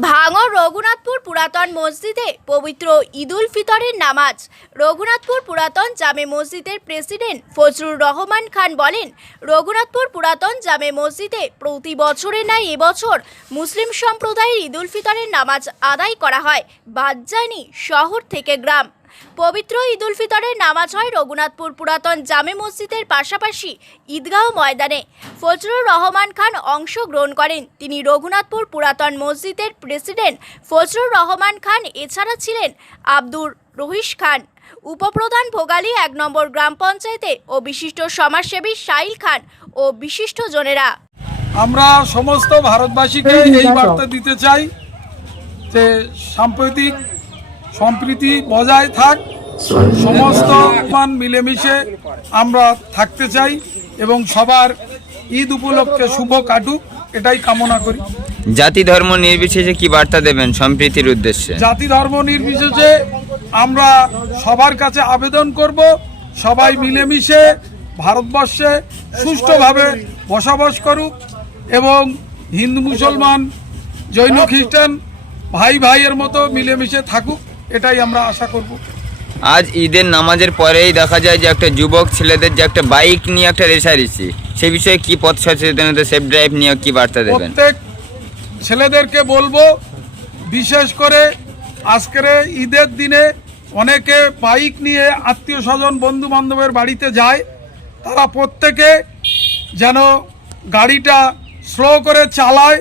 ভাঙর রঘুনাথপুর পুরাতন মসজিদে পবিত্র ঈদুল ফিতরের নামাজ। রঘুনাথপুর পুরাতন জামে মসজিদের প্রেসিডেন্ট ফজরুর রহমান খান বলেন, রঘুনাথপুর পুরাতন জামে মসজিদে প্রতি বছরে নাই এবছর মুসলিম সম্প্রদায়ের ঈদুল ফিতরের নামাজ আদায় করা হয়। বাদ শহর থেকে গ্রাম। পবিত্র ঈদুল ফিতরের নামাজ হয় রঘুনাথপুর পুরাতন জামে মসজিদের পাশাপাশি ঈদগাহ ময়দানে। ফজলুর রহমান খান অংশগ্রহণ করেন। তিনি রঘুনাথপুর পুরাতন মসজিদের প্রেসিডেন্ট। ফজলুর রহমান খান এছাড়া ছিলেন আব্দুর রহিস খান। উপপ্রধান ভোগালী এক নম্বর গ্রাম পঞ্চায়েতে ও বিশিষ্ট সমাজসেবী সাইল খান ও বিশিষ্ট জনেরা। আমরা সমস্ত ভারতবাসীকে এই বার্তা দিতে চাই যে সাম্প্রতিক সম্প্রীতি বজায় থাক। সমস্ত মান মিলেমিশে আমরা থাকতে চাই এবং সবার ঈদ উপলক্ষে শুভ কাটুক এটাই কামনা করি। জাতি ধর্ম নির্বিশেষে কি বার্তা দেবেন সম্প্রীতির উদ্দেশ্যে? জাতি ধর্ম নির্বিশেষে আমরা সবার কাছে আবেদন করব সবাই মিলেমিশে ভারতবর্ষে সুষ্ঠুভাবে বসবাস করুক এবং হিন্দু মুসলমান জৈন খ্রিস্টান ভাই ভাইয়ের মতো মিলেমিশে থাকুক। এটাই আমরা আশা করব। আজ ঈদের নামাজের পরেই দেখা যায় যে একটা যুবক ছেলেদের যে একটা বাইক নিয়ে একটা রেসারেসি সেই বিষয়ে কি পথ সচেতনতা সেফ ড্রাইভ নিয়ে কি বার্তা দেবেন? প্রত্যেক ছেলেদেরকে বলব বিশেষ করে আজকের ঈদের দিনে অনেকে বাইক নিয়ে আত্মীয় স্বজন বন্ধু বান্ধবের বাড়িতে যায় তারা প্রত্যেকে যেন গাড়িটা স্লো করে চালায়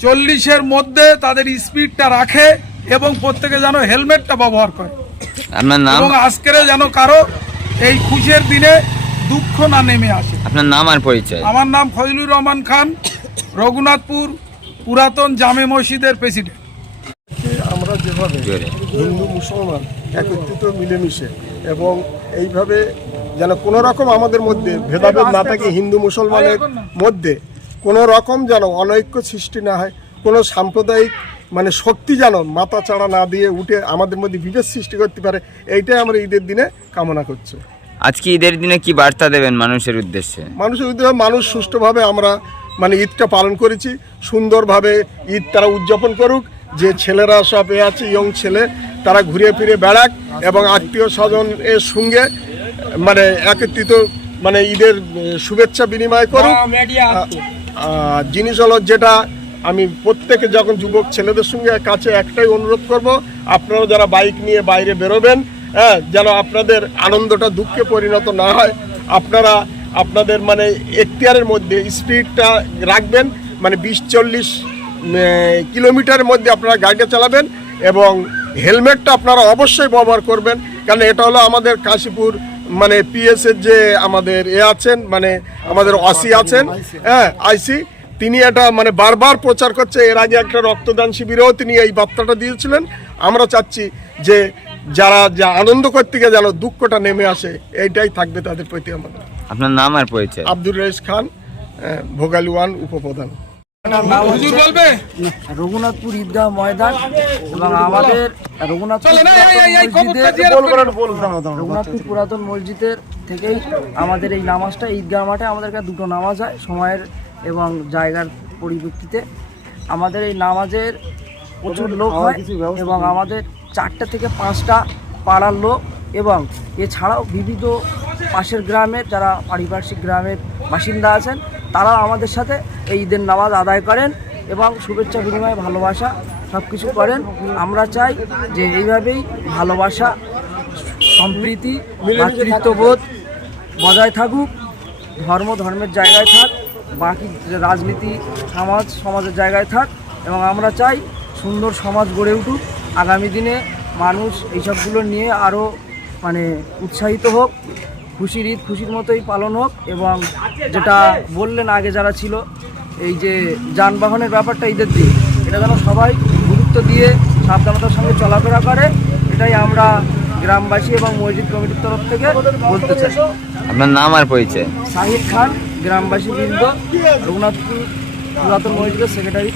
চল্লিশের মধ্যে তাদের স্পিডটা রাখে এবং প্রত্যেকে যেন হেলমেটটা ব্যবহার করে। আপনার নাম? এবং আজকের যেন কারও এই খুশির দিনে দুঃখ না নেমে আসে। আপনার নাম আর পরিচয়? আমার নাম ফজলুর রহমান খান রঘুনাথপুর পুরাতন জামে মসজিদের প্রেসিডেন্ট। আমরা যেভাবে হিন্দু মুসলমান একত্রিত মিলেমিশে এবং এইভাবে যেন কোনো রকম আমাদের মধ্যে ভেদাভেদ না থাকে হিন্দু মুসলমানের মধ্যে কোনো রকম যেন অনৈক্য সৃষ্টি না হয় কোনো সাম্প্রদায়িক মানে শক্তি যেন মাথা চাড়া না দিয়ে উঠে আমাদের মধ্যে বিভেদ সৃষ্টি করতে পারে এইটাই আমরা ঈদের দিনে কামনা করছি। আজকে ঈদের দিনে কি বার্তা দেবেন মানুষের উদ্দেশ্যে? মানুষের উদ্দেশ্যে মানুষ সুষ্ঠুভাবে আমরা মানে ঈদটা পালন করেছি সুন্দরভাবে ঈদ তারা উদযাপন করুক যে ছেলেরা সব এ আছে ইয়ং ছেলে তারা ঘুরে ফিরে বেড়াক এবং আত্মীয় স্বজন এর সঙ্গে মানে একত্রিত মানে ঈদের শুভেচ্ছা বিনিময় করুক। আ, জিনিস হলো যেটা আমি প্রত্যেকে যখন যুবক ছেলেদের সঙ্গে কাছে একটাই অনুরোধ করব, আপনারা যারা বাইক নিয়ে বাইরে বেরোবেন হ্যাঁ যেন আপনাদের আনন্দটা দুঃখে পরিণত না হয়, আপনারা আপনাদের মানে এখতিয়ারের মধ্যে স্পিডটা রাখবেন মানে বিশ চল্লিশ কিলোমিটারের মধ্যে আপনারা গাড়িটা চালাবেন এবং হেলমেটটা আপনারা অবশ্যই ব্যবহার করবেন, কারণ এটা হলো আমাদের কাশীপুর মানে পিএস এর যে আমাদের এ আছেন মানে আমাদের অসি আছেন হ্যাঁ আইসি তিনি এটা মানে বারবার প্রচার করছে এর আগে একটা রক্তদান শিবিরেও তিনি এই বার্তাটা দিয়েছিলেন। আমরা চাচ্ছি যে যারা যা আনন্দ করতে গিয়ে যেন দুঃখটা নেমে আসে এইটাই থাকবে তাদের প্রতি আমাদের। আপনার নাম আর পরিচয়? আব্দুর রহিস খান ভোগালুয়ান উপপ্রধান। হুজুর রঘুনাথপুর ঈদগাহ ময়দান এবং আমাদের রঘুনাথপুর পুরাতন মসজিদের থেকেই আমাদের এই নামাজটা ঈদগাহ মাঠে আমাদের কাছে দুটো নামাজ হয় সময়ের এবং জায়গার পরিপ্রেক্ষিতে আমাদের এই নামাজের প্রচুর লোক হয় এবং আমাদের চারটে থেকে পাঁচটা পাড়ার লোক এবং এছাড়াও বিবিধ পাশের গ্রামের যারা পারিপার্শ্বিক গ্রামের বাসিন্দা আছেন তারাও আমাদের সাথে এই ঈদের নামাজ আদায় করেন এবং শুভেচ্ছা বিনিময় ভালোবাসা সব কিছু করেন। আমরা চাই যে এইভাবেই ভালোবাসা সম্প্রীতি মাতৃত্ববোধ বজায় থাকুক ধর্ম ধর্মের জায়গায় থাক। বাকি রাজনীতি সমাজ সমাজের জায়গায় থাক এবং আমরা চাই সুন্দর সমাজ গড়ে উঠুক। আগামী দিনে মানুষ এইসবগুলো নিয়ে আরও মানে উৎসাহিত হোক খুশির ঈদ খুশির মতোই পালন হোক এবং যেটা বললেন আগে যারা ছিল এই যে যানবাহনের ব্যাপারটা ঈদের দিন এটা যেন সবাই গুরুত্ব দিয়ে সাবধানতার সঙ্গে চলাফেরা করে এটাই আমরা গ্রামবাসী এবং মসজিদ কমিটির তরফ থেকে বলতে চাই। আপনার নাম আর পরিচয়? সাহিদ খান। গ্রামবাসী বৃন্দ রঘুনাথপুর পুরাতন মসজিদের সেক্রেটারি